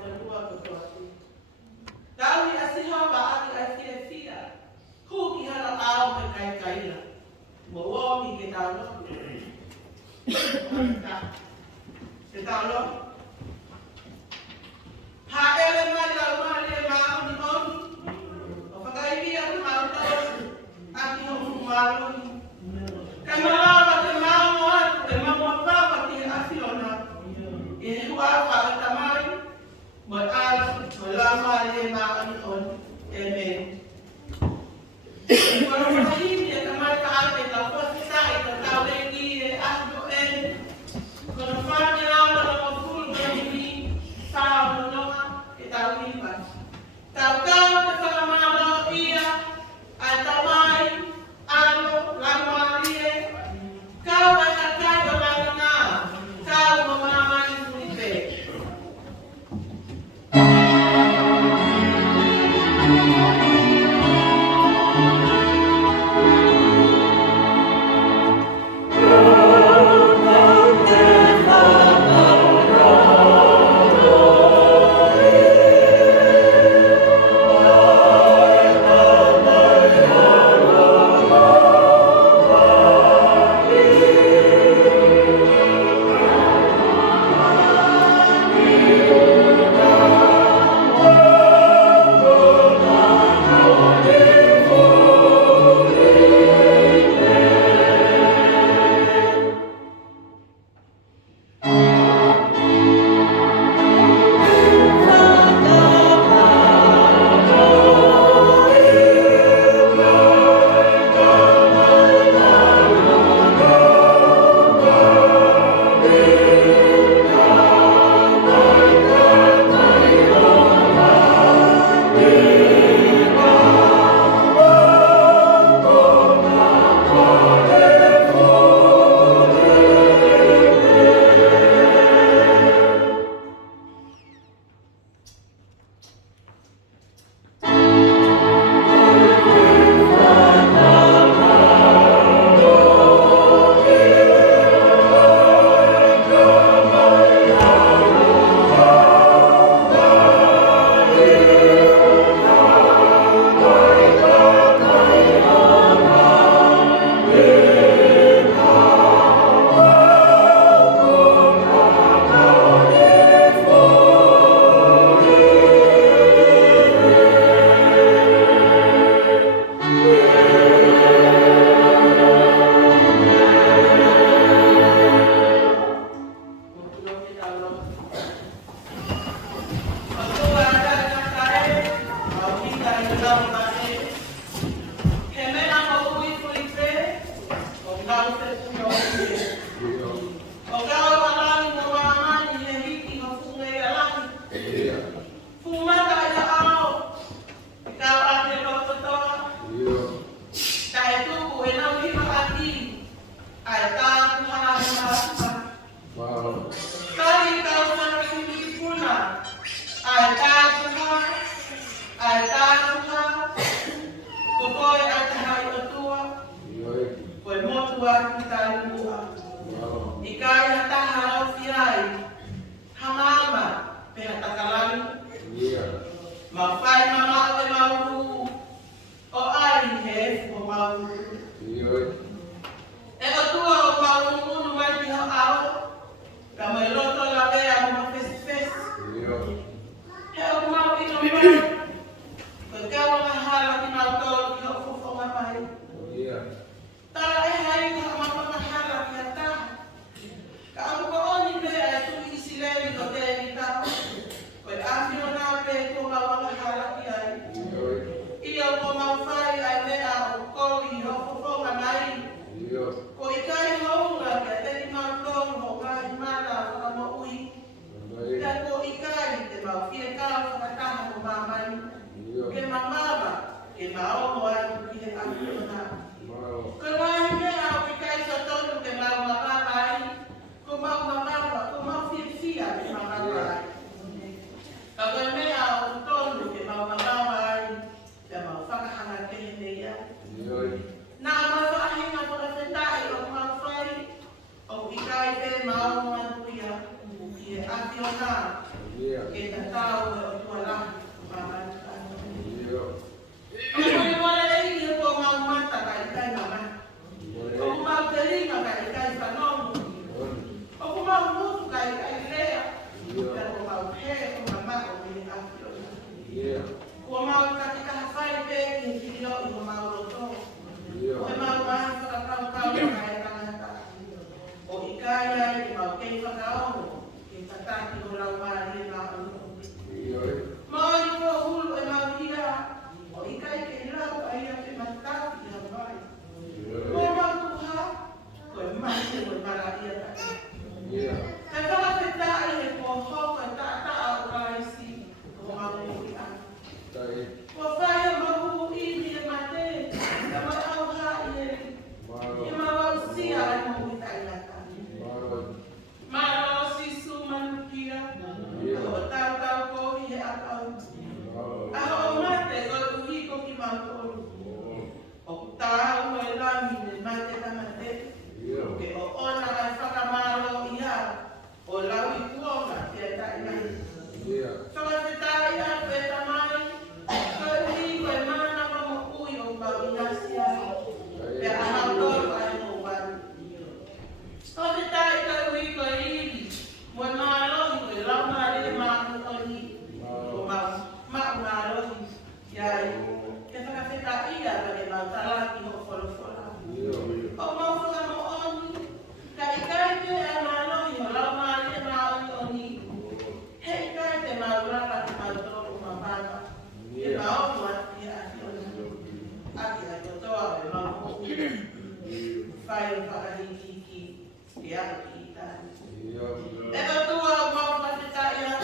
whanua kotoa tu. Taui asihawa aki ai fia fia. Kuki hana au me kai kaila. Mo womi ke taulo. Ke taulo. Ha ele mai la mai le mau ni oni. O whakaiwi aku mau tau. Aki hofu malo. Kai malawa te mau mo atu. Te mau mapawa ki afiona. E hua whakata mai. Mo ala. Mo la mai le mau ni oni. Amen. Kalau ini dia kemana ke kalau kita itu tahu lagi aku kalau faham Allah kalau full begini tahu nama kita lihat tahu kita mana ia atau mai anu lama dia kau akan kau mana kau mama ini Kita Kua mau katika hafai peki hikilio ino mau roto. Koe mau mahi whakakau kai tangata. O ikaya i mau kei whakaono. Ke tataki o rau maari e mau ono. Mau i kua hulu e mau hia. O ikai ke rau aia te mataki i hawai. Kua mau tuha. Koe mahi e koe mara ia kai. Kai whakawhetai e kua hoka tata o raisi. Kua mau uri ana. Kua whaia mahu imi e mate. Ka mai au hai e. E mau au sia e mahu i tai lata. Maro sisu manukia. O tau kohi he akau. Aho o mate o uhiko ki mau tolu. O kutau e lami ne mate tamate. Ke o ona ai whakamaro ia. O lau i kuonga te ai tai mai. Whakawhetai a koe tamai. Koe uhiko e mana mamo ui o mau inasia. Pe ahau tolu ai mo waru. Whakawhetai koe uhiko e iri. Moe maarohi koe lau maare mahu oni. O mau maarohi. Iai. Ke whakawhetai ia koe mau talaki ho wholofola. O mau whakamo oni. Ka ikai te e maarohi ho lau maare mahu oni. He ikai te mau rapa te mau tolu ma panga. E mau ati ati ona. Ati a kotoa e mau ui. Whai o whakahiki e ako ki itani. E katua o mau whakawhetai a.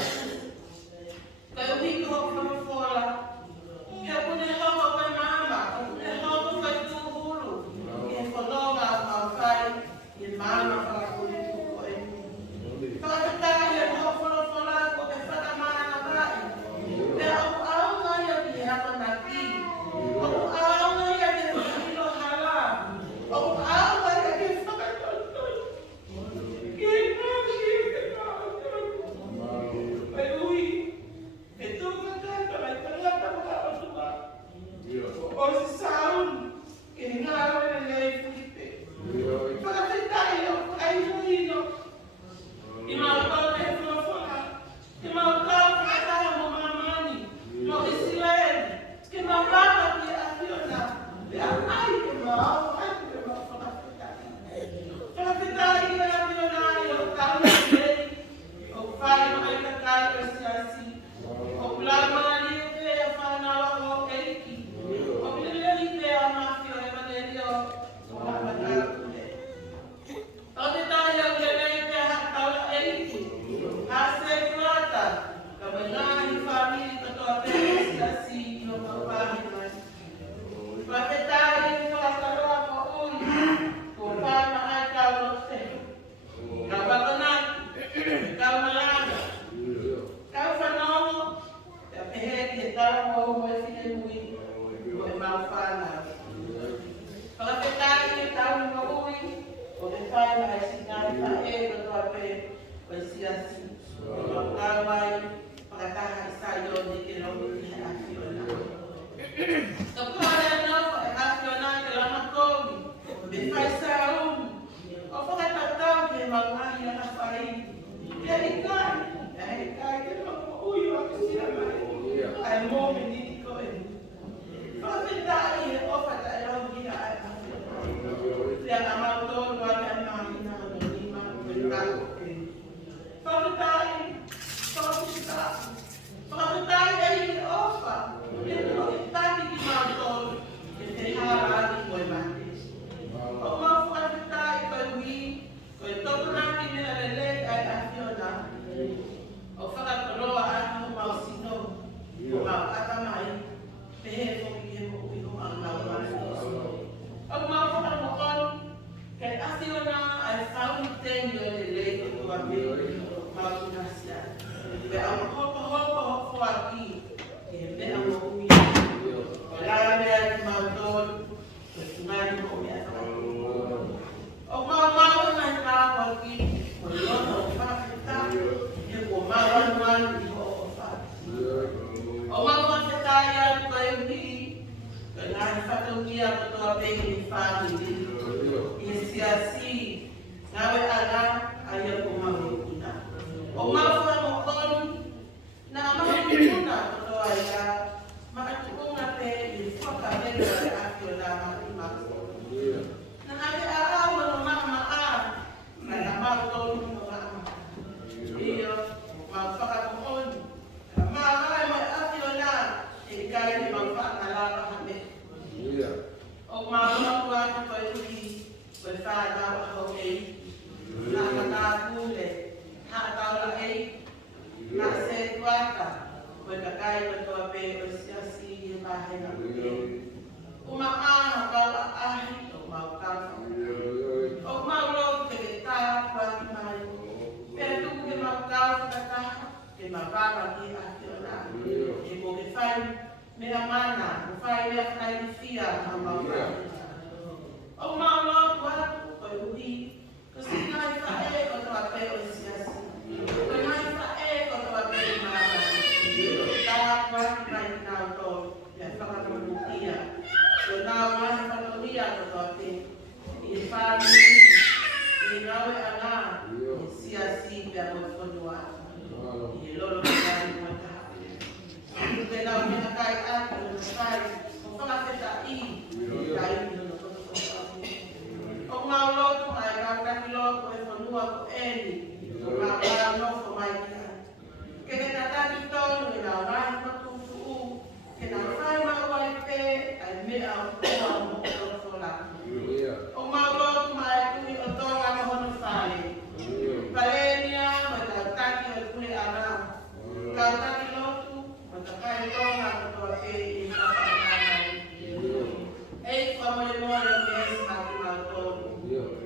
Kai uhiko ho wholofola. He pune hoko koe mama. He hoko koe tuhulu. Ke whanonga o mau whai. E mama whakakuri tuko e. Whakawhetai e ho wholofola ko te whakamana vai. Pe au ngai a ki hako na ki. Au ngai a ke whakilo hala. Au ngai a ke whakatotoi. Ke ngai ke ngai. Pe ui. Pe tuka kata mai tangata mga otuka. O si saun. Ke ngaro e lei Filipe. Whakawhetai o ai huino. I mau kau te wholofola. Ke mau kau whakataha mo mamani. Mo Israel. Ke mau rapa ki a Fiona. Pe a ai ke mau. Ai ke mau whakawhetai. Whakawhetai i a Fiona i o kau i lei. O whai mo ai kakai o Siasi. O pulamani e pe a whanawa o eiki. O pileleli pe a mafio e Evangelio. O hapatau le. O te tai au ke nei pe a hataula eiki. Hase plata. Ka mai ngāhi whamiri katoa pe a Siasi i o maupahi mai. Whakawhetai e whakaroa mo ui. Ko whai ma ai kau no te. Kau wakanaki. Kau malanga. Kau whanongo. Ka peheki e tara mo mo e whine mui. Mo e mau whanau. Whakawhetai e tau mo ui. O te whai ma e singai Faè katoa pe o e Siasi. O mau kawai. Whakataha i saione ke rongo i he a Fiona. Ka puare anau e a Fiona ke lama komi. Me whai saumi. O whakatatau ke mau ngaahi a whai. Ke ikai. E ikai ke rongo ui o ke sia mai. Ai mō me niti koe. Whakawhetai e ofata e rongi a ai a Fiona. Te a mau tōru a me mahina o ni lima o i kako e. Whakawhetai. Whakawhetai e i ofa. E whakawhetai ki mau tōru. E te hārani koe mate. O mau whakawhetai koe ui. Koe tokunaki mea lele ai a Fiona. O whakakoroa atu o mau sino. O mau atamai. Pehe whoki he mo ui o mau mau mai. O mau whakamokon. Kei a Fiona ai whauni tengi o lele o tua me. Mau unasia. Pe au hoko hoko aki. Ke mea mo ui. O lara mea ki mau tōru. Koe tungani mo mea whakakoroa. O mau nai kāwa ki. O lona o whakawhetai. He ko mau anu i ho o whakawhetai. O mau whakawhetai atu kai uhi. Ka ngāhi whakaukia katoa pēki ni whāmiri. I Siasi. Ngawe ara aia ko mau i kuna. O mau whakamokoni. Nā mau i kuna katoa ia. tata, koe kakai kotoa Faè Siasi e Vahenga Melipoane. Umaana kala ahi o mau kafa. O mau lotu ke tā kuati mai. Pea tuku ke mau kafa kataha, ke mawara ki ati o nā. E mo ke whai mea mana, mo whai mea whai ni fia ma mau kafa. O mau lotu atu, koe uhi, ko si ngai Faè kotoa Faè Siasi. Koe ngai Faè kotoa Faè mana. Tā kuati mai ki nau tō, pea whakatamutia. So now I have a Maria about it. In family, in our Anna, Siasi, that was for the one. In Lolo, then I'll be a guy after the side of Fafeta E. Oh, my Lord, my God, Lord, for Noah for any. So now I know for my God. Can I tell you, in our life, not to can I find my wife there? I made out for that. Oh my God, my kuni otong ang honofale. Valenia, matataki o kuni alam. Kautaki lotu, matakai tong ang toke in kapanganay. Eight family more yes, mati malton.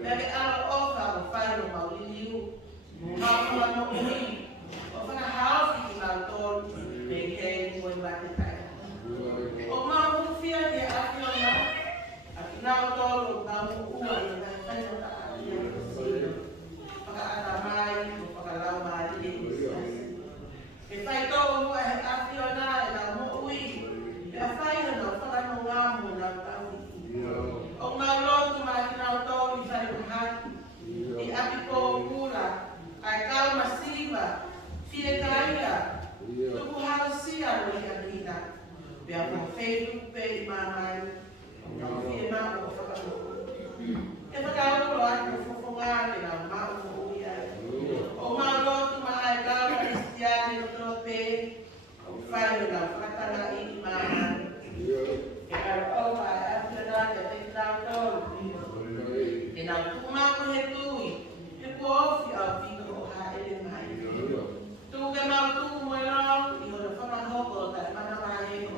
Lagi ang ofa o file mauliliu. Mukha mo uli. O fana house ki malton. Maintain mo bati tayo. O mau fia ke afiona afinao tolo kamu ua ina tayo ta ia paka atamai paka lau mali ke fai to mo e afiona ina mo ui ke fai no paka no ngamu na tawi o mau lo tu mai finao tolo i fai haki i apiko mula ai kau masiva fie kaia tuku hausia no i akita pea mo Facebook pe mamai o fie ma o whakamo. E whakao lo atu whawhonga ke na mau mo uia. O mau lotu ma ai kau Kristiani o tō pe o whai na whakatana i mamai. Ke karo o mai afiona ke te tau tōru. E nā kumako he tui, he kuofi au pika o haere mai. Tu ke mau tu mo e rau, i hona whakahoko o tai mana mai o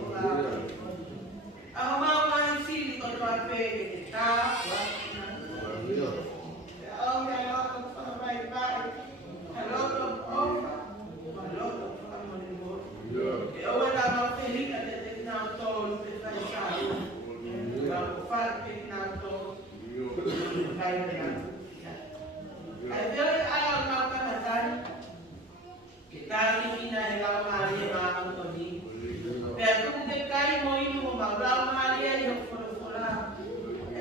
mau mai fili ko toa Faè ke tā wa. O me loto whaka mai pai. Ha loto ofa. Ma loto whaka moni mo. E oe la mau felika te te nau tōru te Faè Siasi. Mau whaka te nau tōru. Kai me nau. Ai vele ai au mau kamatani. Ke tāri ina e lau maari e mau toni. Pea tuku te kai mo inu o mau lau maari e o whora.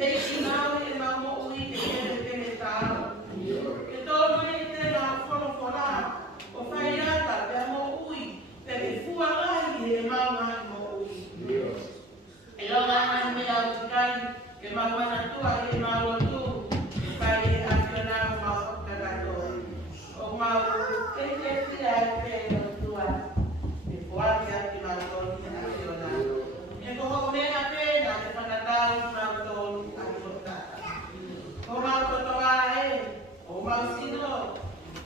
E inau e mau mo ui ke kere tāu. Ke tōru e te nau whora. O whai ata pea mo ui. Pea ke fua ngahi e mau ngahi mo ui. E longa ngahi me au tikai. Ke mau mana tua e mau o tu. Ke whai e afiona o mau whakagato. O mau ke tira e pe o tua. Ke fuati ati mau tōru ke afiona. E koho mea pena te whakatau mau tōru ati o tata. Ko mau kotoa e, o mau sino.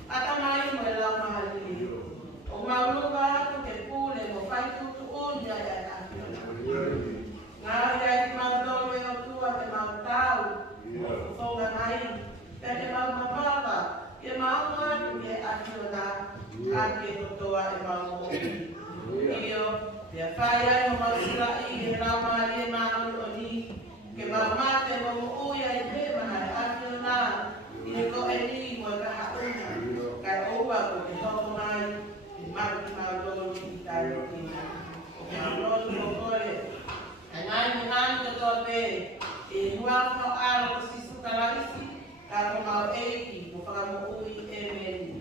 Ata mai mo e lau mahali. O mau luka atu ke pule mo whai tutu unia e afiona. Ngāhi ai ki mau tōru e o tua te mau tau. O whonga mai. Pea te mau mapapa. Ke mau atu ke afiona. Ake kotoa e mau mo iyo, pia whai ai o mau sila i e rau maari e mau o ni. Ke mau mate mo mo uia i pe maha e afiona. I e ko e ni mo e kaha una. Kai oua ko ke hoko mai. I mau ki mau tōru i tai o tina. O mau lotu o kore. E ngai mo nani kotoa Faè. E hua whao aro ko sisu karaisi. Ka ko mau eiki mo whakamo ui e meni.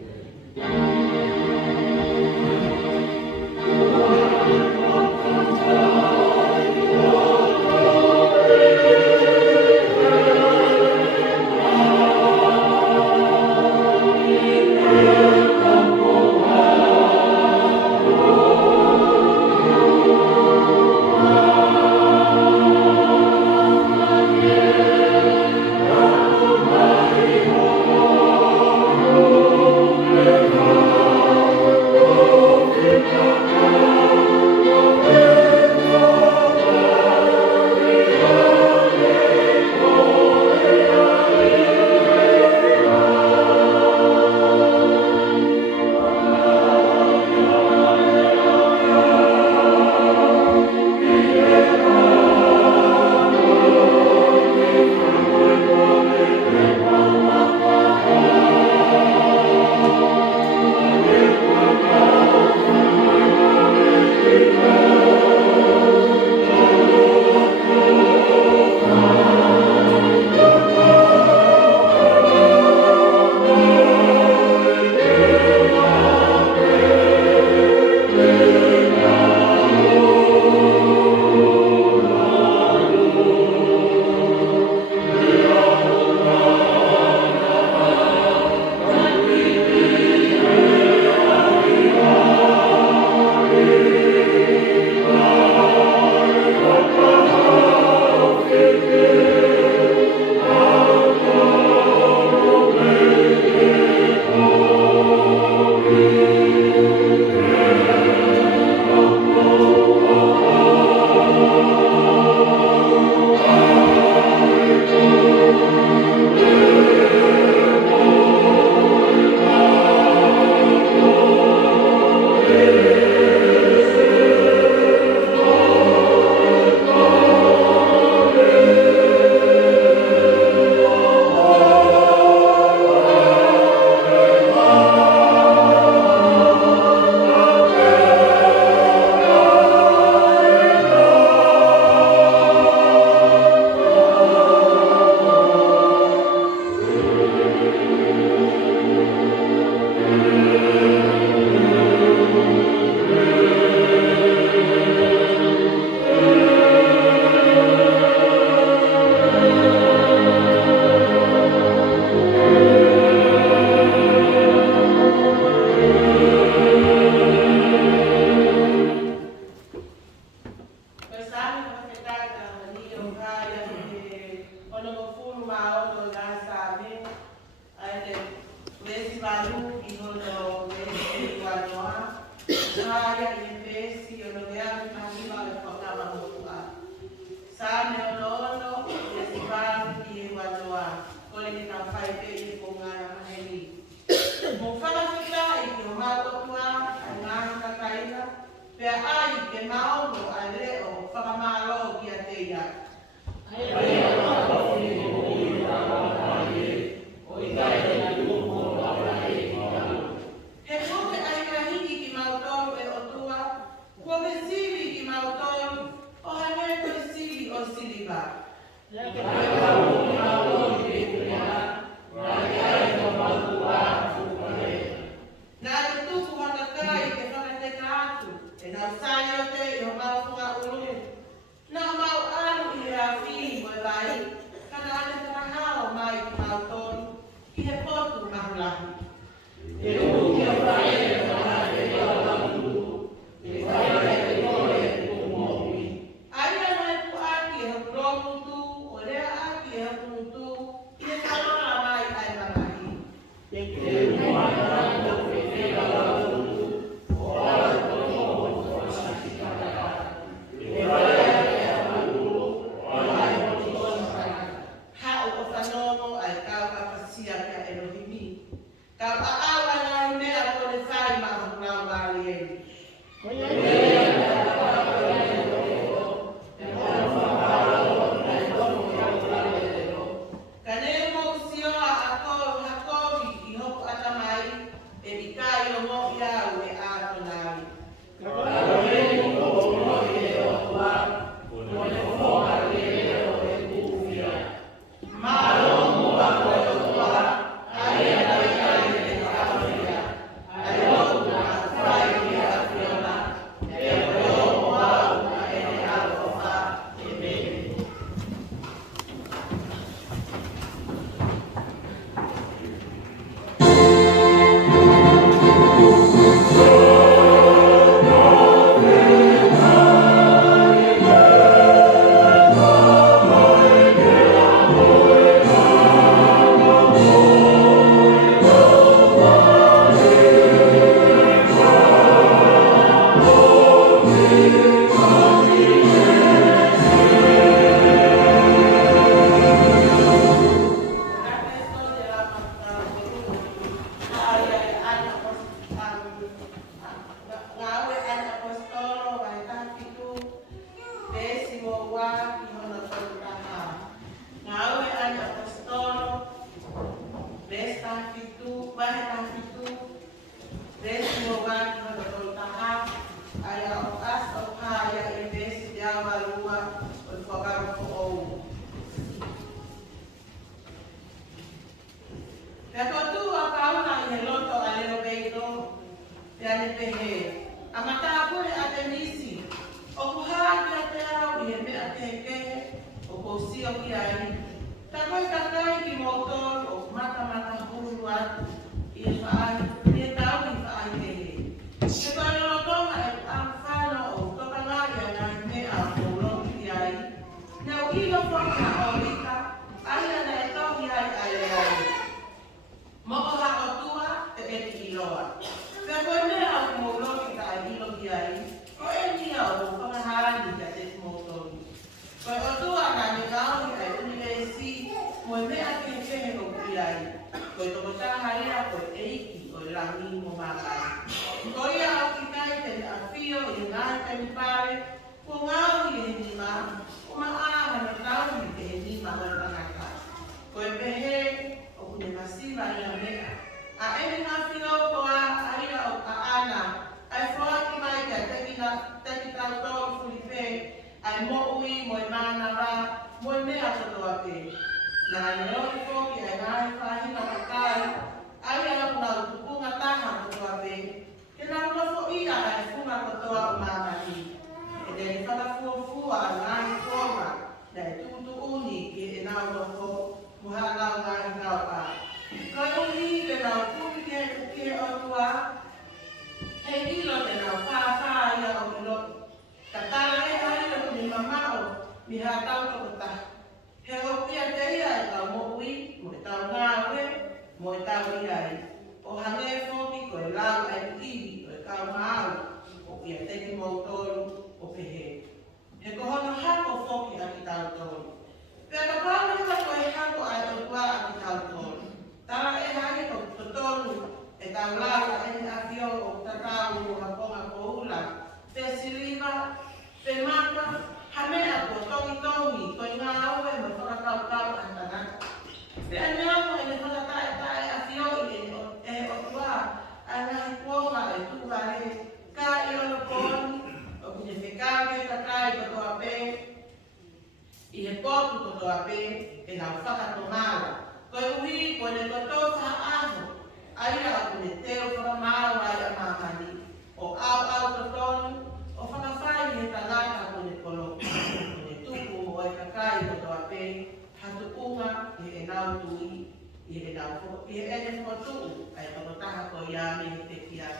Kotoa ni pare, ko ngāhi e ni ma, o maaha na tau i e ni ma o tangata. Ko e pehe o kune masiva i a mea. A ene ngā whio koa aira o ka ana, ai whaaki mai kia teki tau tōru Filipe, ai mo ui mo i mana rā, mo i mea kotoa pē. Nā ne oi whoki ai ngāhi whahina kakai, ai au nā utupunga taha kotoa pē, ke nā nofo ia ai whunga kotoa o māmani. E te ni whakafuafua a ngāhi kōma, na e tūtu uni ki e nā nofo, muha nā ngāhi nāu pā. Kai uni te nā kumi ke o tua, he ilo te nā whāwhā ia o te lotu. Ka tala e haina kuni mamao, mi hā tau toko taha. He o pia te ia e tau mo ui, mo e tau ngāwe, mo e tau iai. O hange whoki ko e lau ai iwi o e kau maau, o pia teki mou tolu o pehe. He kohono hako whoki a ki tau tolu. Pea ka pāwanga ko e hako ai o tua a ki tau tolu. Tala e hae o totonu e tau lau e ni awhio o tatau o haponga ko ula. Te siliva, te maka, hamea ko tongi ko i ngā aue mo whakakau a tanaka. Te aneamo e ne whakatae awhio i e o tua a ngahi kuonga e tūware ka i ono koni o kune whekake kakai kotoa pē i he potu kotoa pē e nau whakatongawa. Koe uhi, koe ne kotoa whaaho, aia o kune teo whakamāo ai a māmani, o au totonu, o whakawhai he tangata kune kolo, kune tuku o e kakai kotoa pē, hatu unga i e nau tui, i e nau fo, i e ene whotu, ai whakataha ko i ame he te kia.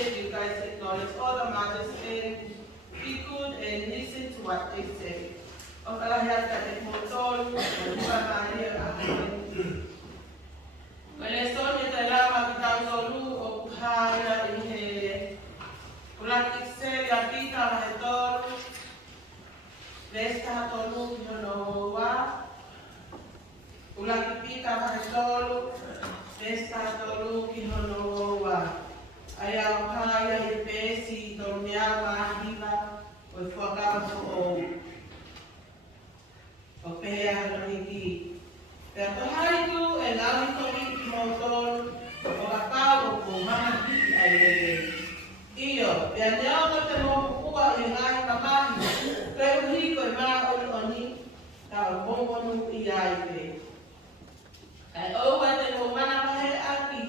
said you guys acknowledge all the mothers and be good and listen to what they say. O kalahia ka te motolu, o whakahia a hoi. Wele sonia te rama ki tau tolu o kuhaya I he kulaki seri a pita ma he tolu. Vesta tolu ki hono wa. Kulaki pita ma he tolu. Vesta tolu ki hono wa. Aya o kaya I pesi tolu mea mahiva o I whakao o o pēa hana hiki. Pea tohaitu e lawi toki ki motolu o kakao o ko mana hiki ai lele. Iyo, pea neonga te mohu ua I ngāhi kamahi, kei uhi koe maa oi oni, ka o mongonu I ai pe. Ai oua te mo mana pahe aki,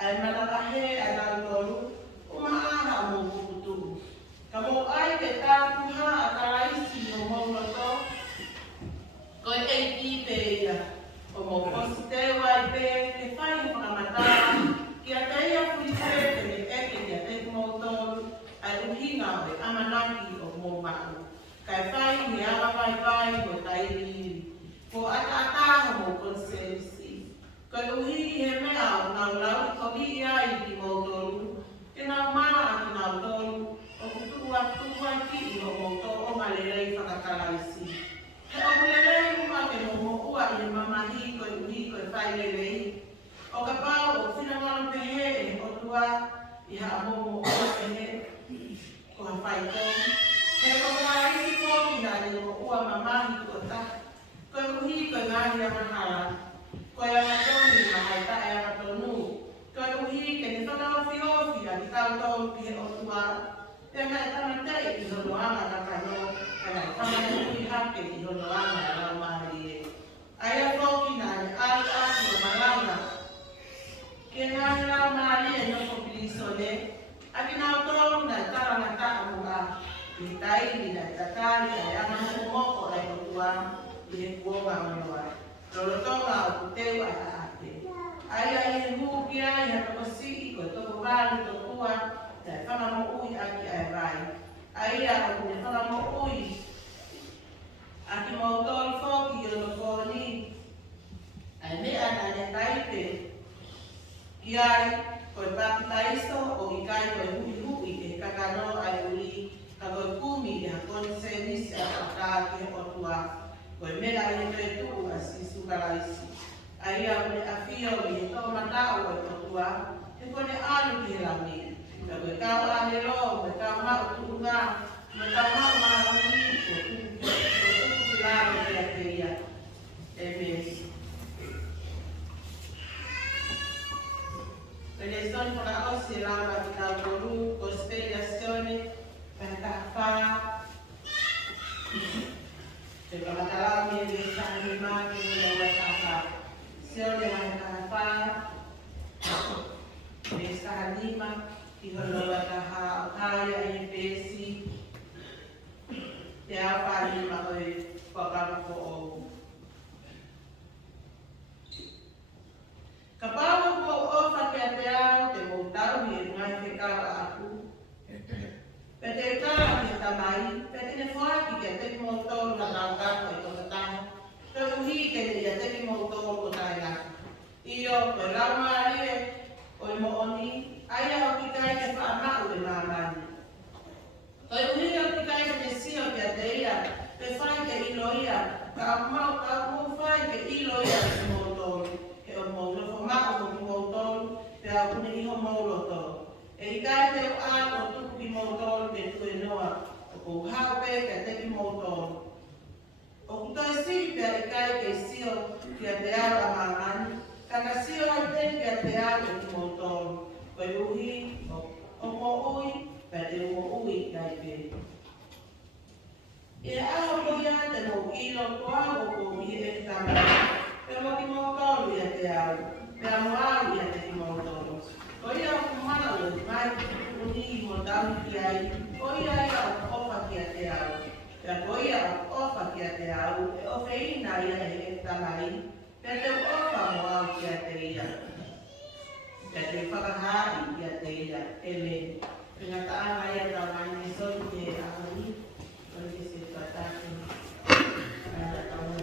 ai mana pahe a nau tolu, umaha mo kukutu. Ka mo ai ke tākuha a karaisi o mauloto, koe ei pēia, o mo kosi te wai pē, ke whai whakamatara, ki a teia pui te me eke ki a te kumautolu, ai uhina o e amanaki o mō manu. Kai whai me awa vai o tairi, ko ata mo konsensi. Koe uhi he mea o nau lau I komi ai ki mautolu, ke nau maa ki nau tolu, o kutua ki o mautolu o malelei whakakaraisi. He o mulelei mua ke mo ua I mamahi koe uhi koe whai lelei. O ka pau o whina pehe e o tua I ha mo ua pehe ko ha whai tonu. He o karaisi koki na ni mo ua mamahi ko ta. Koe uhi koe ngāhi a mahala. Koe a matoni na hai ta e a matonu. Koe uhi ke ni whanau whiofi a ki tau tolu ki he o tua. Te mea tamatei I honoanga na kano. Kana I whanau hake I honoanga na lau maari e. Aia whoki na ni ai asi o malanga. Ke ngāi lau maari e noko pilisone. Aki nau tolu na tarangata amuka. I taini na takari ai amamu moko ai o tua. I he kuonga onua. Rorotonga o kuteu ai aate. Aia I he huki ai ha toko sii ko toko vāli tokua. Te whanamo ui aki ai vai. Aia o kune whanamo ui. Aki mautolu whoki o no kōni. Ai mea na ne taipe. Ki ai koe papitaiso o I kai koe hui e kakano ai uri. Ka koe kumi I ha konse nisi a kakaki o tua. Koe mera I he tuu a sisu karaisi. Aia kone awhio I he tō matao o tua. He kone alu ki he rami. Ka koe kau ane ro, koe kau mau tuunga. Koe kau mau marangi. Koe tuku ki laro ki a teia. Amen. Benedizione per la nostra lama di Talamonu, conspirazione per la fa. Per la calama di animati nella wetata. Sione la fa. Questa anima che con la wetata kaya e pesi. Te a fa anima con pagano o. Kapau ko ofa ke ateao te moutau I ngai te kawa aku. Pete e kawa ki tamai, pete ne whaki ke te moutolu na nau kako I toka taha. Te uhi ke te ia te moutolu o tai aku. Iyo, koe raumari e, oi mo oni, aia o ki kai ke whaamau e mamani. Koe uhi o ki kai ke te sio ke ateia, pe whai ke ilo ia, ka mau whai ke ilo ia ki moutolu. Ke o moulo fo mao mo ki moutolu, pe au kune iho moulo to. E I kai te o āko tuku ki moutolu ke tue noa, o kou hao pe ke te ki moutolu. O kutoe si pe I kai ke sio ki a te ao a mamani, kaka sio a te ki a te ao ki moutolu. Koe uhi, o mo ui, pe te mo ui kai pe. E aho koia te mo ilo toa o kou I e tamai. Pe mo ki moutolu I a te au, pe a mo au I a te ki moutolu. Koia o kumana o mai uni I mo tau ki ai, koia I a ofa ki a te au. Pe a koia o ofa ki a te au, e ofeina I a e tamai, pe te ofa mo au ki a te ia. Pe te whakahari ki a te ia. ele pengataan ayat dalam Yesus di ahli bagi sifat ada tahun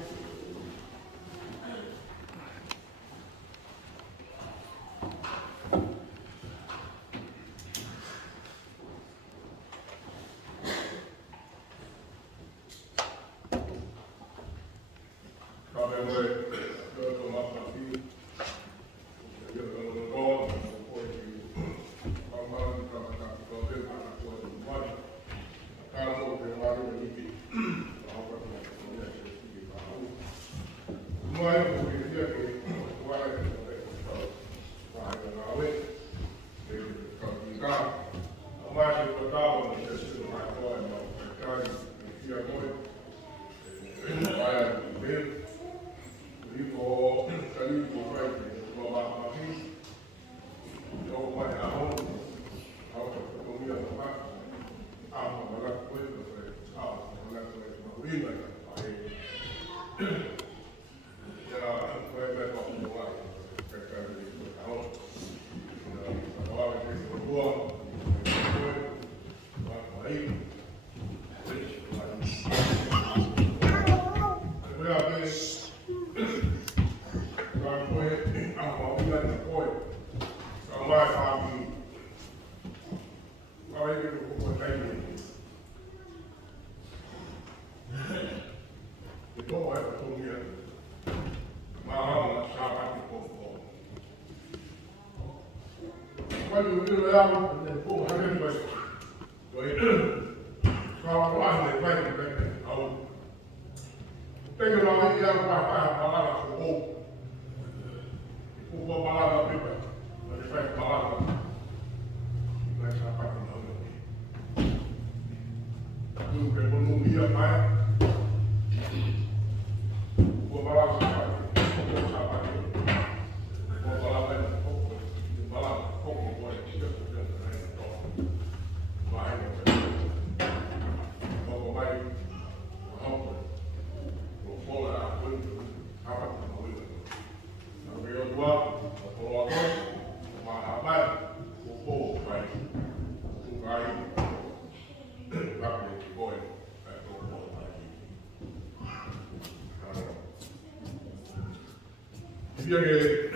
dia che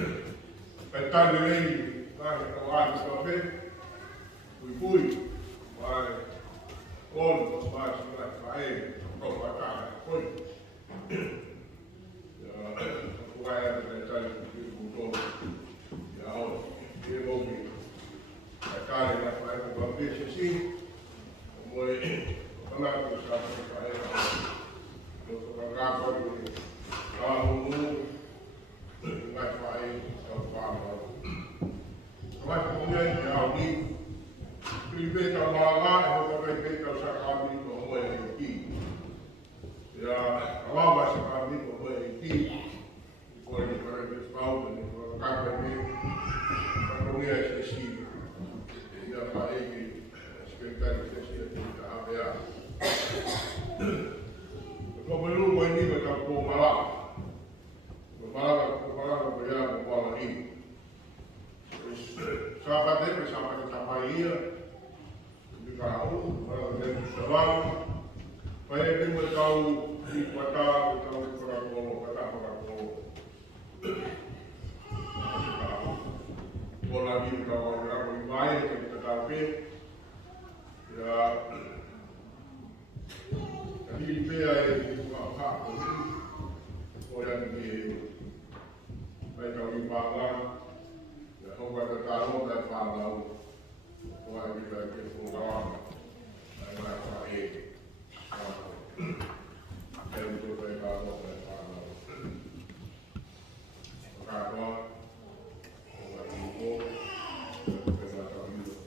per tanti anni trovare sapere cui fare con fare Faè troppo a casa poi poi per tale cultura ya che voglio a casa la Faè con invece sì poi parlare con Sapate Faè lo programma di Talamonu Faè Faè kemudian jadi pilih kalau atau pilih sekali bahwa ini ya kalau sekali bahwa ini boleh beritahu dan berkata ini kemudian sesi ya Faè ini sekitar sesi kita ada belum ini berkata malam Malanga Paea Guttenbeil. Sapate Faè di kau, dari Salam, Faè di kau di kota Perangko. Bola di kau orang baik tetapi ya jadi dia itu apa? Orang di baik kau Malanga ya kau bertaruh dan palau wah kita kepulang dan Faè dan itu bertaruh dan palau karena orang itu bertaruh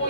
Faè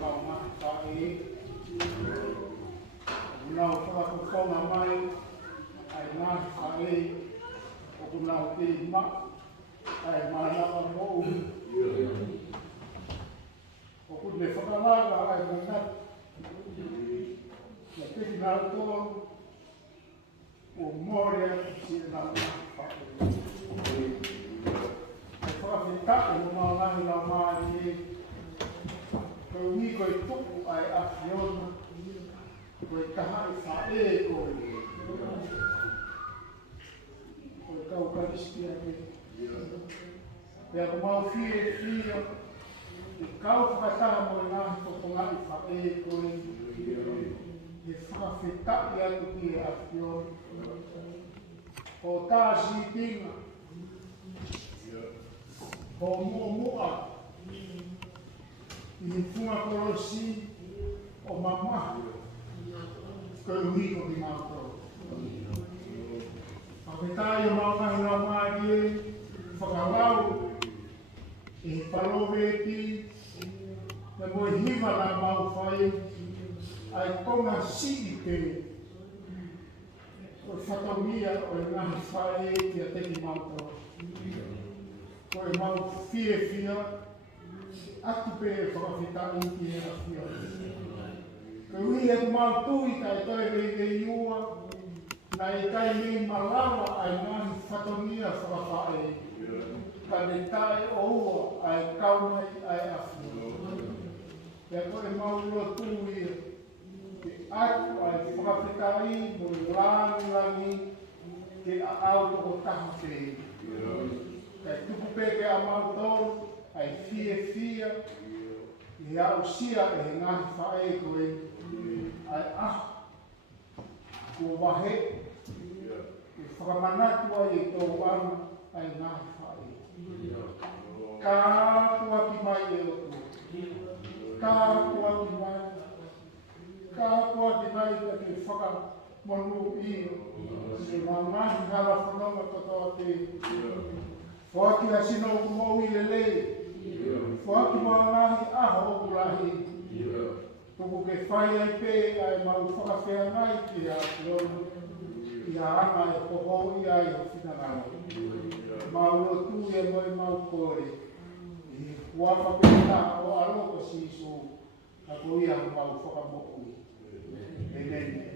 kau ngāhi Faè. Unau whakakonga mai, ai ngāhi Faè, o kunau te ma, ai mānaka mou. O kunne whakalaga ai manat, na te nau tōru, o moria si e nau ngāhi Faè. E whakawhetake mo ngā ngāhi lau māri e, koe ui koe tuku ai awhiona, koe kaha i Faè koe. Koe kau karistia me. Pea ko mau whia, e kau whakataha mo i ngāhi tokonga i Faè koe. E whakawhetake atu ki e awhiona. O tā si tinga, o mua, i funga korosi o mamahu, koe uiko ki mātou. Whaketai o mākahi rau māri e, whakalau, e paloweti, me moe hiva nā mau whai, ai konga siri te, koe whatomia o i ngahi Faè ki a teki mātou. Koe mau whia, atu pe e whakawhetai ki e awhia. Koe ui e mau tui kai toi rei iua, na e kai mei malawa ai ngahi whatomia whakawhae. Ka ne tae o ua ai kaumai ai awhia. Pea koe mau ua tui e atu ai whakawhetai mo i langi ke a au toko taha te. Kai tuku peke a mautoro, ai whia, i Aosia e ngāhi Faè koe, ai ko wahe, e whakamanatua i tō ana, ai ngāhi Faè. Kāpua ki mai e otu, kāpua ki mai, kāpua ki mai te ke whakamonu i, se mā ngāhi ngāra whanonga kotoa te, Whaki a sino o kumou i lelei, whaki mā ngāhi aho o kurahi. Tuku ke whai ai pē ai mau whakawhea ngai ki a kionu, i a anga e poho i ai o whinangano. Mau lo tu e moi mau kore, i waka pēta o aloko sisu, a ko ia mau whakamoku. Amen.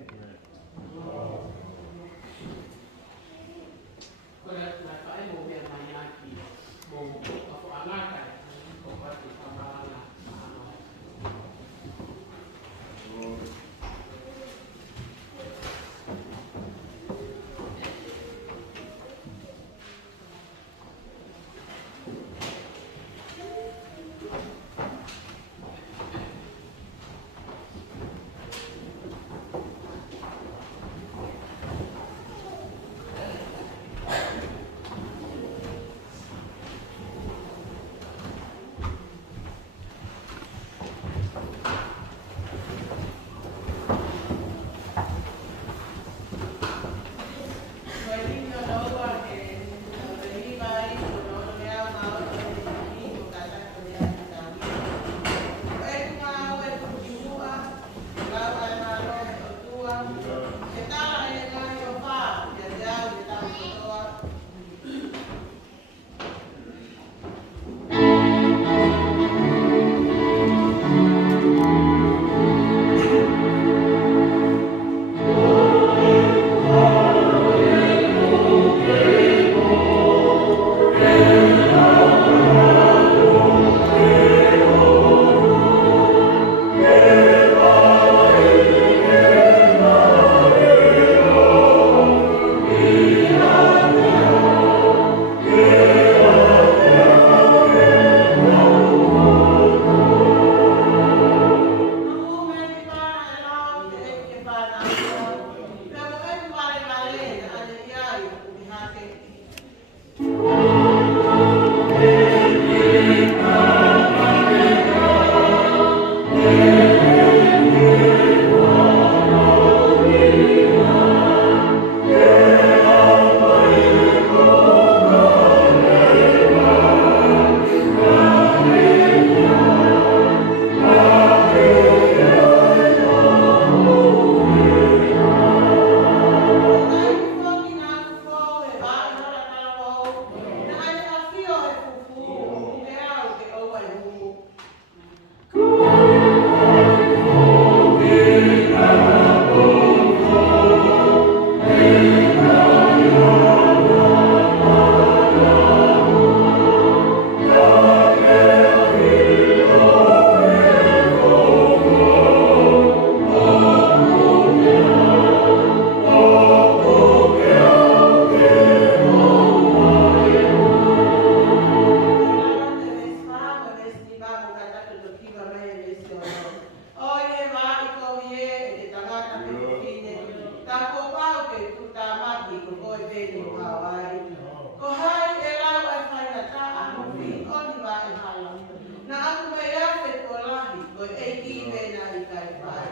pena I kai pai.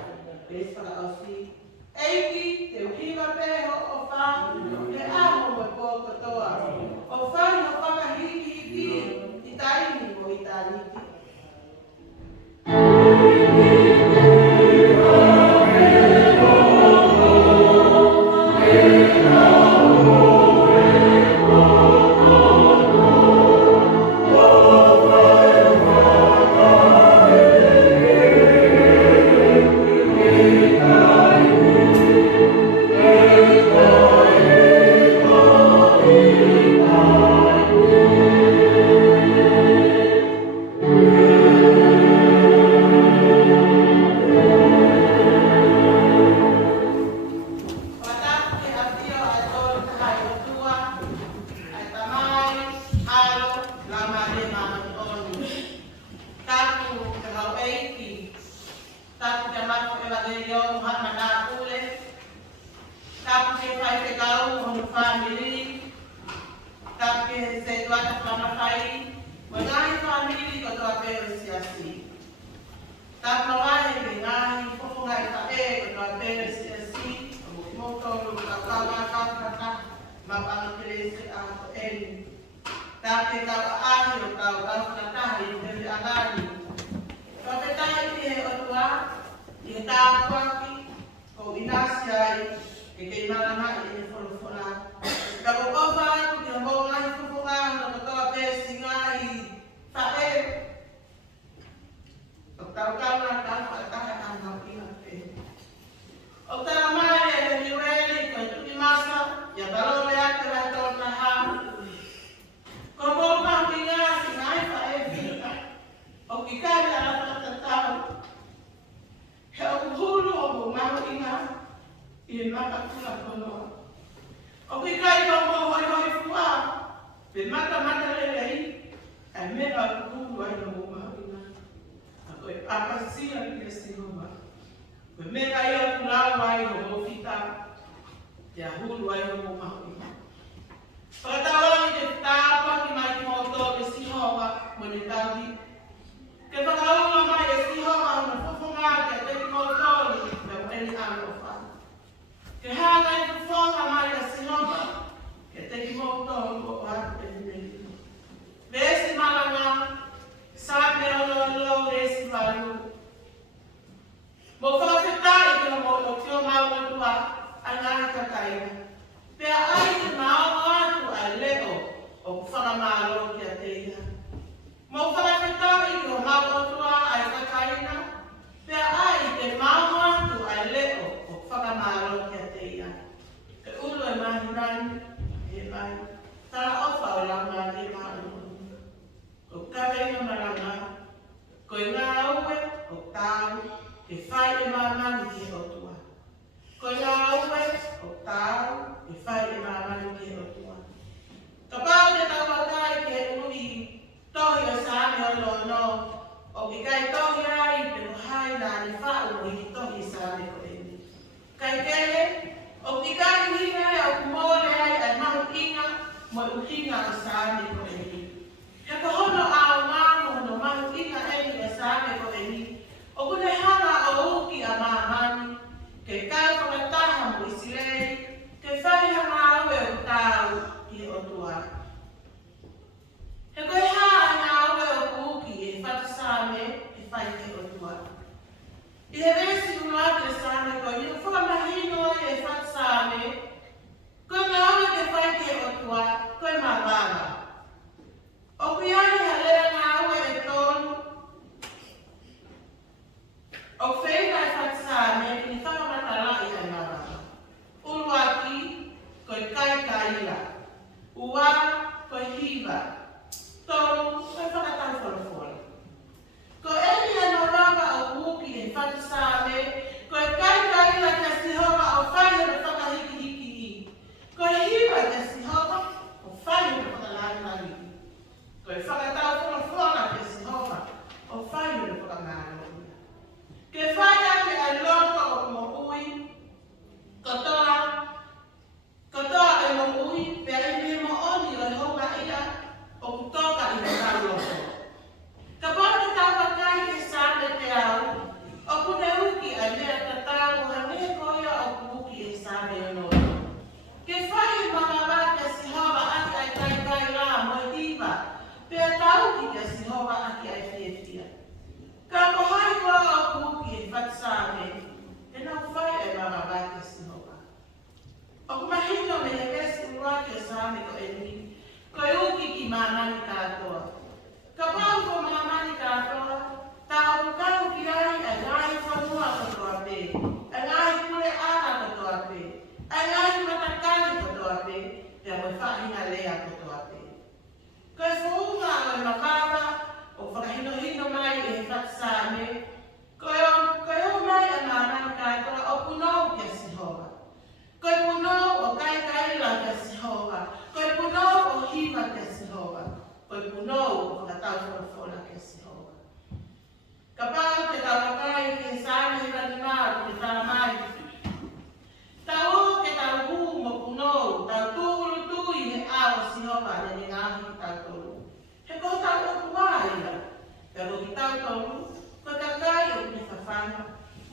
Pes para Aosi. Eiki te uhiwa peho o whang te aho me po kotoa. O whang o whakahiki hiki I taini o I taniti. Faè Siasi. Vahenga Melipoane, Faè Siasi, Moto Kawa Mapangkelese Ako Eni. Tapi kau ahli kau katahi dari agani. Kau katahi dia otua, dia takwaki, kau inasiai, kekei malanga ini follow. Kau oba tu dia bongai fufungan, kau tahu besi ngaahi, Faè. Kau tahu kana katahi anak ingat. Kau Talamonu ada diweli, kau tu di masa, ya kalau lihat kerajaan Tuhan. Kau mau tinggal di mana Faè kita? O kikari anak tertahu. Kau hulu o mau tinggal di mata pula kono. O kikari kau mau hoi fua di mata lelei. Mereka hulu ayo mau tinggal. Aku apa sih yang dia sihoma? Mereka ayo pulau ayo mau kita. Ya hulu ayo mau tinggal. Pagkatawag ito tapang ni Mike Moto, si Hova, monetawi. Kaya pagkawag mamaya si Hova, napupunga, kaya Moto, na muli ang ofa. Kaya hanggang ito po mamaya si Hova, kaya Moto, ang buwan, pwede. Besi Malanga, sabi ang lolo, besi Balu. Mopafita, ito mo, ito mawatua, ang nakakatayin. Pea ai te mao atu ai leo o whakamalo ki a teia. Mo whakawhetau I o mau otua ai kakaina. Pea ai te mao atu ai leo o whakamalo ki a teia. Ke ulu e mahirani e mai. Tara ofa o langa ni manu. O kawenga maranga. Ko I ngā aue o tāu ke whai e mamani ki otua. Ko I ngā aue o tāu e whai e mamani ki otua. Ka pau te tauakai ke ui tohi o sāne o lono, o ki kai tohi ai te mohai nā ni whau o I tohi sāne ko eni. Kai kele, o ki kai hinga e o kumole ai ai mahu inga, mo uhinga o sāne ko eni. He ka hono ao māmo no mahu inga eni o sāne ko eni, o kune hana o uki a mamani, ke kai whakataha mo Isilei, ke whai hanga aue o tāu ki o tua. He koe hanga aue o kuki e whatasame e whai ki o tua. I he resi unuate sāne koe ni o whakamahino e whatasame, koe ngā aue ke whai ki o tua, koe mā wāga. O kuiani halera ngā aue e tonu, o whenga e whatasame ki ni whakamatalai e ngā wāga. Uruaki, koe kai kaila. Ua, koe hiva. Tolu, koe whakatau wholofola. Ko eni ano ranga o kuki e whatasame, koe kai kaila te sihoga o whai o whakahiki I. Koe hiva te sihoga o whai o whakalari. Koe whakatau wholofola te sihoga o whai o whakamaro. Ke whai ake a loto o mo ui, kotoa e mo ui, pere me mo oni o honga ia, o kutoka I te tau loto. Ka pōta tau kai ke sāne te au,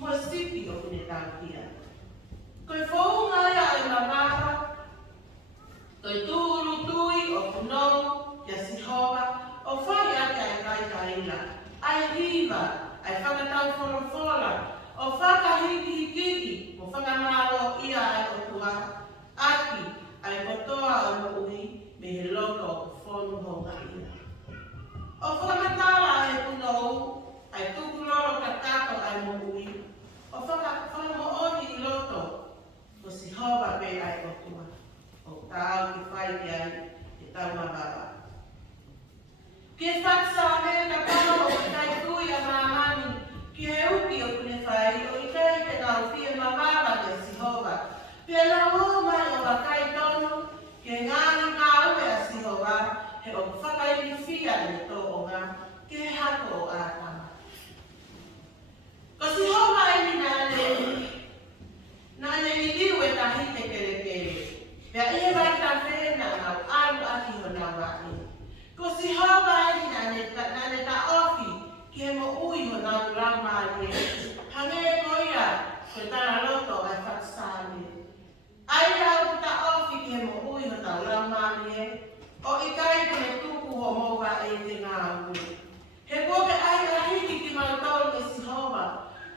mo sipi o kune tau kia. Koe whaunga ia e mamara, koe tūru tui o kunou, kia sihova, o whai ake ai kai kaila, ai hiva, ai whakatau wholofola, o whakahiki-hikiki, mo whakamaro ia ai o tua, aki, ai kotoa o nuui, me he loto o whonu honga ia. O whakamatala ai kunou, ai tukuloro katato ai nuui, o whakamooni i loto, o sihova pe ai o tua, o tau ki whai ki ai, e tau mababa. Ke whaksa me ka pano o kai tui a mamani, ki he uki o kune whai, o i kai te tau fie mababa ke sihova. Pia na o mai o wakai tono, ke ngāhi ngā ue a sihova, he o whakaini fia ni tō o ngā, ke he hako o ātama. Ko sihova e ni nā ni liu e tahi te kere kere, pia ie vai ta whena nau alu aki ho nau waki. Ko sihova e ni nā ne ta ofi, ki he mo ui ho nau raumari e, hange e koia, koe tana loto ai whaksāne. Ai au ta ofi ki he mo ui ho nau raumari e, o i kai kone tuku ho moga e te ngā ui. He koke ai ahiki ki mautolu e sihova,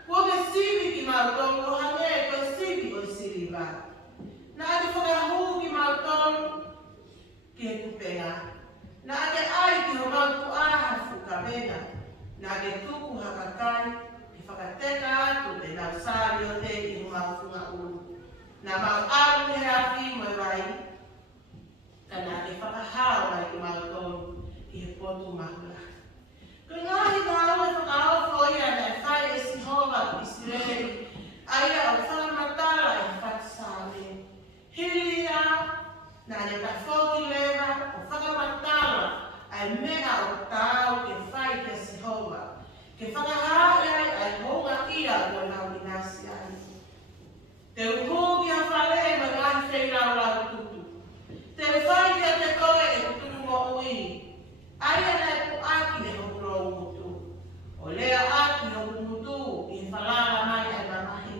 koke sivi ki mautolu o hange e koe sivi o siriva. Nā ake whakahu ki mautolu ki he kupenga. Nā ake ai ki ho mautu aha whukawenga. Nā ake tuku hakakai ki whakateka atu e nau sāri o te i ho mautunga uru. Nā mau aru he awhi moe wai, ka nā ake whakahao mai ki mautolu ki he potu mahula. Koe ngāhi ka aue whakaofo ia nei whai e sihova ki Israeli, aia o whakamatara e whaksāne. Hilia, nā ne ta whoki lewa o whakamatara ai mea o tāu ke whai ke sihova. Ke whakahāi ai honga ia o nau inasi ai. Te uhoki a whare ma ngāhi whenau lau tutu. Te whai kia te koe e kutuku mo ui. Aia nei ku aki e hokuro o mutu. O lea aki o mutu i whalala mai ai mamahi.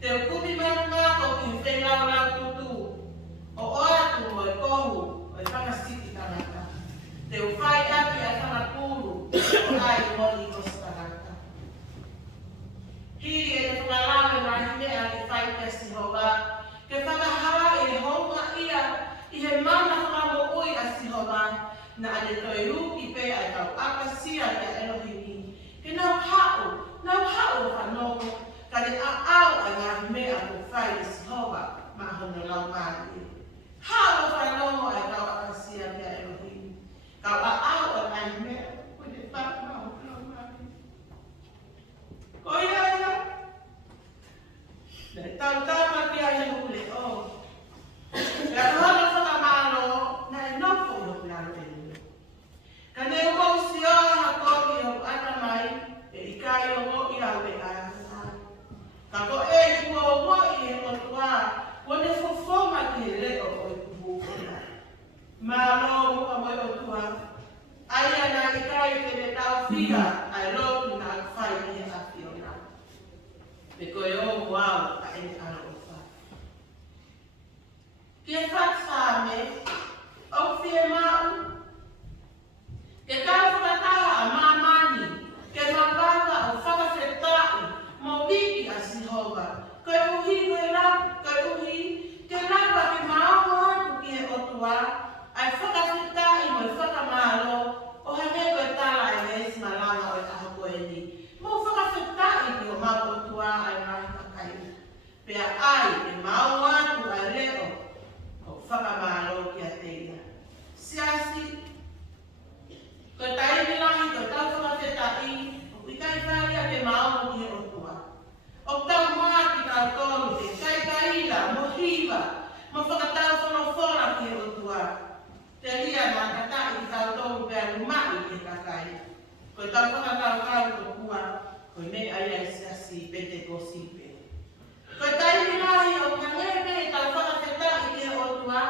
Te ukupi manu ngako ki whenau lau tutu. O oatu mo e kohu o e whakasiti tangata. Te uwhai aki ai whanakuru o ai moni kosa tangata. Hiri e te whakalawe mai mea ke whai kia sihova. Ke whakahawa e honga ia i he mana whakamo ui a sihova. Na ane toi ruki pe ai tau akasia kia Elohimi. Ke nau hao whanongo, ka ne au a ngāhi mea ko whai i sihova ma hono lau māri. Hao whanongo ai tau akasia kia Elohimi. Kau a au a ngāhi mea ko ne whai ma hono lau māri. Ko ia. Nei tau tāma ki ai hule o. Ka hono whakamalo, nei nofo i hoku lalo e. Ka ne umau si o hakoki o ata mai, e i kai o mo i au e ai. Ka ko e i kua o mo i e kotoa, ko ne fofoma ki e leo o i kubukia. Mā lo mo ka mo i o tua, ai ana i kai te me tau whia, ai lo ki nā whai ni e awhi o nā. Me koe o mo au a ene ana o whai. Ki e whaksāme, o whie mau, ke kau whakataha a mamani, ke mapaka o whakawhetai, mo wiki a sihova. Koe uhi koe lau, koe uhi, ke lawa ke maongo atu ki he otua, ai whakawhetai mo i whakamalo, o hane koe tala e wesi malanga o e aho koe ni. Mo whakawhetai ki o mau otua ai mahi kakai. Pea ai e maongo atu ai leo, o whakamalo ki a teia. Siasi, ko tai ni lahi ko tau whakawhetai, o i kai whare a te maono ki he otua. O tau maa ki tau tolu te kai kaila, mo hiva, mo whakatau whanofora ki he otua. Te lia nā katai ki tau tolu pēr lumai ki he kakai. Ko tau whakatau kau ko kua, ko me ai ai Siasi pete ko sipe. Ko tai ni lahi o kangepe tau whakawhetai ki he otua,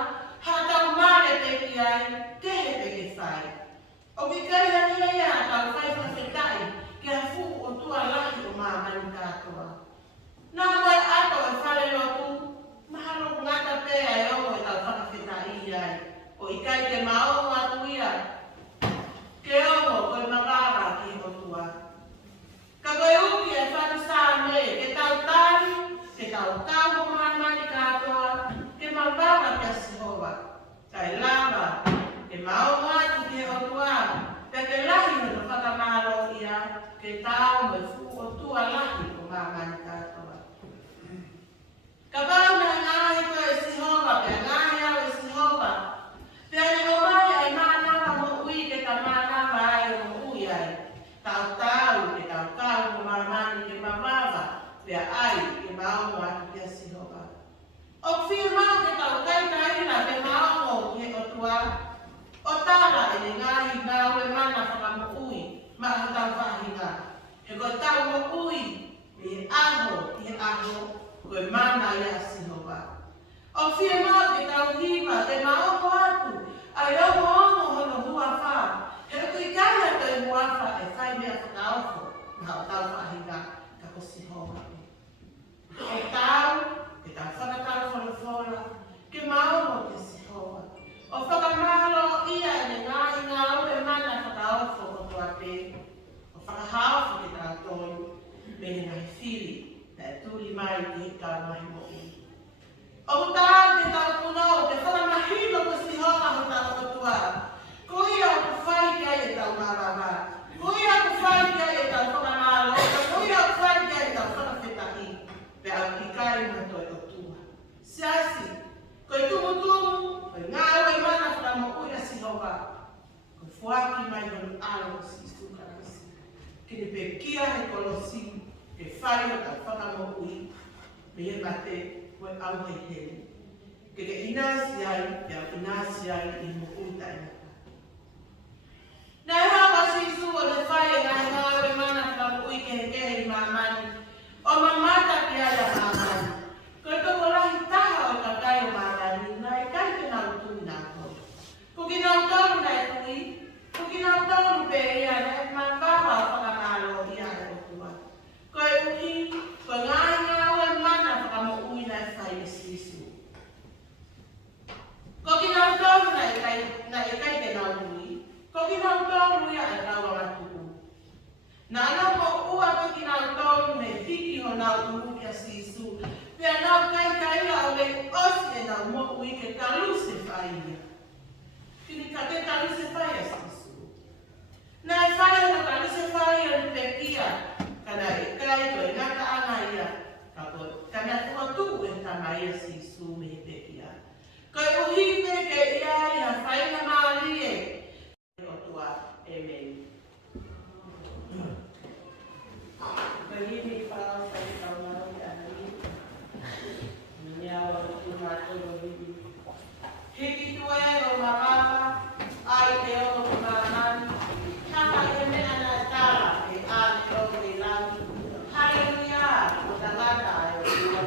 ha tau mare te ki ai, ke he peke whai. O ki kai hania ia tau whai whawhetai, ki a fu o tua lahi o mā mani tātou. katoa. Nā moe ato e whare loku, mahalo ngata pēa e ongo e tau whakawhita i ai. O i kai te mao atu ia, ke ongo koe mawara ki hotua. Ka koe uki e whatu sā me, ke tau tari, ke tau tau mani katoa, ke mawara kia Sihova. Kai lava, ke mao atu ki hotua, pe ke lahi no whakamaro ia, ke tau me fu o tua lahi o mani katoa. Ka pau na ngāhi koe Sihova, pe ngāhi au e Sihova, pe ane o mai ai mānama mo ui ke ka mānama ai o mo ui ai. Tau tau, ke tau tau mo mamani ke mamawa, pe ai ke mao atu kia Sihova. O whiu mau ke tau kai kaina pe mao ke o tua, o tala e ne ngāhi ngāu e mana whakamu ui, maha tau Vahenga. E koe tau mo ui, e aho, koe mana ia Sihova. O whiu mau ke tau hiva, te mao atu, ai omo hono hua wha. He kui kaya koe hua wha e whai mea whakaofo, maha tau Vahenga, ka ko Sihova. O tau, ke tau whakatau whanawhora, ke mao ke Sihova. O whakamalo ia e ne ngāhi ngāu e mana whakaofo ko toa pē. O whakahaofo ke tau tonu, me ne ngai whiri, e tūri mai ki tau mahi mo i. O tāu te tau punau, te whakamahino ko Sihova ho tau kotua. Ko ia o kuwhai kia e tau marawa. Ko ia o kuwhai kia e tau whakamalo, ko ia o kuwhai kia e tau whakawhetahi. Pe au ki kai mato e o tua. Siasi, koe tumutumu, koe ngāu e mana whakamo uia Sihova. Koe fuaki mai honu alo si sukarasi. Ke ne pe kia he kolosi, ke whai o tau whakamo ui. Me e mate, koe au hei hele. Ke inasi ai, ke au inasi ai i mo uta e naka. Nei hawa sisu o le whai e ngai ngāu e mana whakamo ui ke he kehe i mamani. O mamata ki ai a mamani. Koe toko lahi taha o ka kai o mamani, nai kai te nau tui nā tō. Ko ki nau tōru nai tui, ko ki nau tōru pe ia ne, ma wawa o whakamalo ia e o tua. Koe uhi, koe ngai ngāu e mana whakamo ui nai whai e sisu. Ko ki nau tōru nai e kai te nau tui, ko ki nau tōru ia e kaua matuku. Nā nau mo ua pe ki nau tōru me hiki ho nau tūru kia sisu, pea nau kai o le osi e nau mo ui ke kaluse whai ia. Kini ka te kaluse whai a sisu. Nā e whai o na kaluse whai a ni pe kia, kana e kai to e ngata anga ia, kana tua tuku e tama ia sisu me pe kia. Koe uhipe ke ia ia whai na maali e. O tua, amen. Pagini para sa ikaw na rin, niyawa ko matulog hindi. Higit o mababa, ay teo kumahan, kakayeme anatara, e ane o ilang. Hallelujah, magaganda ay o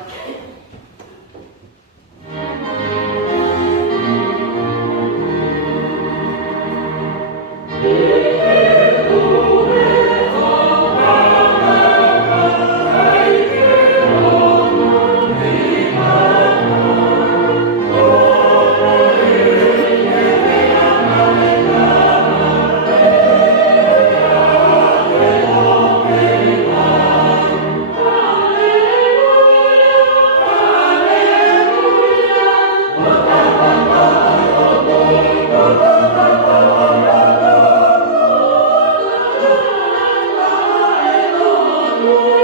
Oh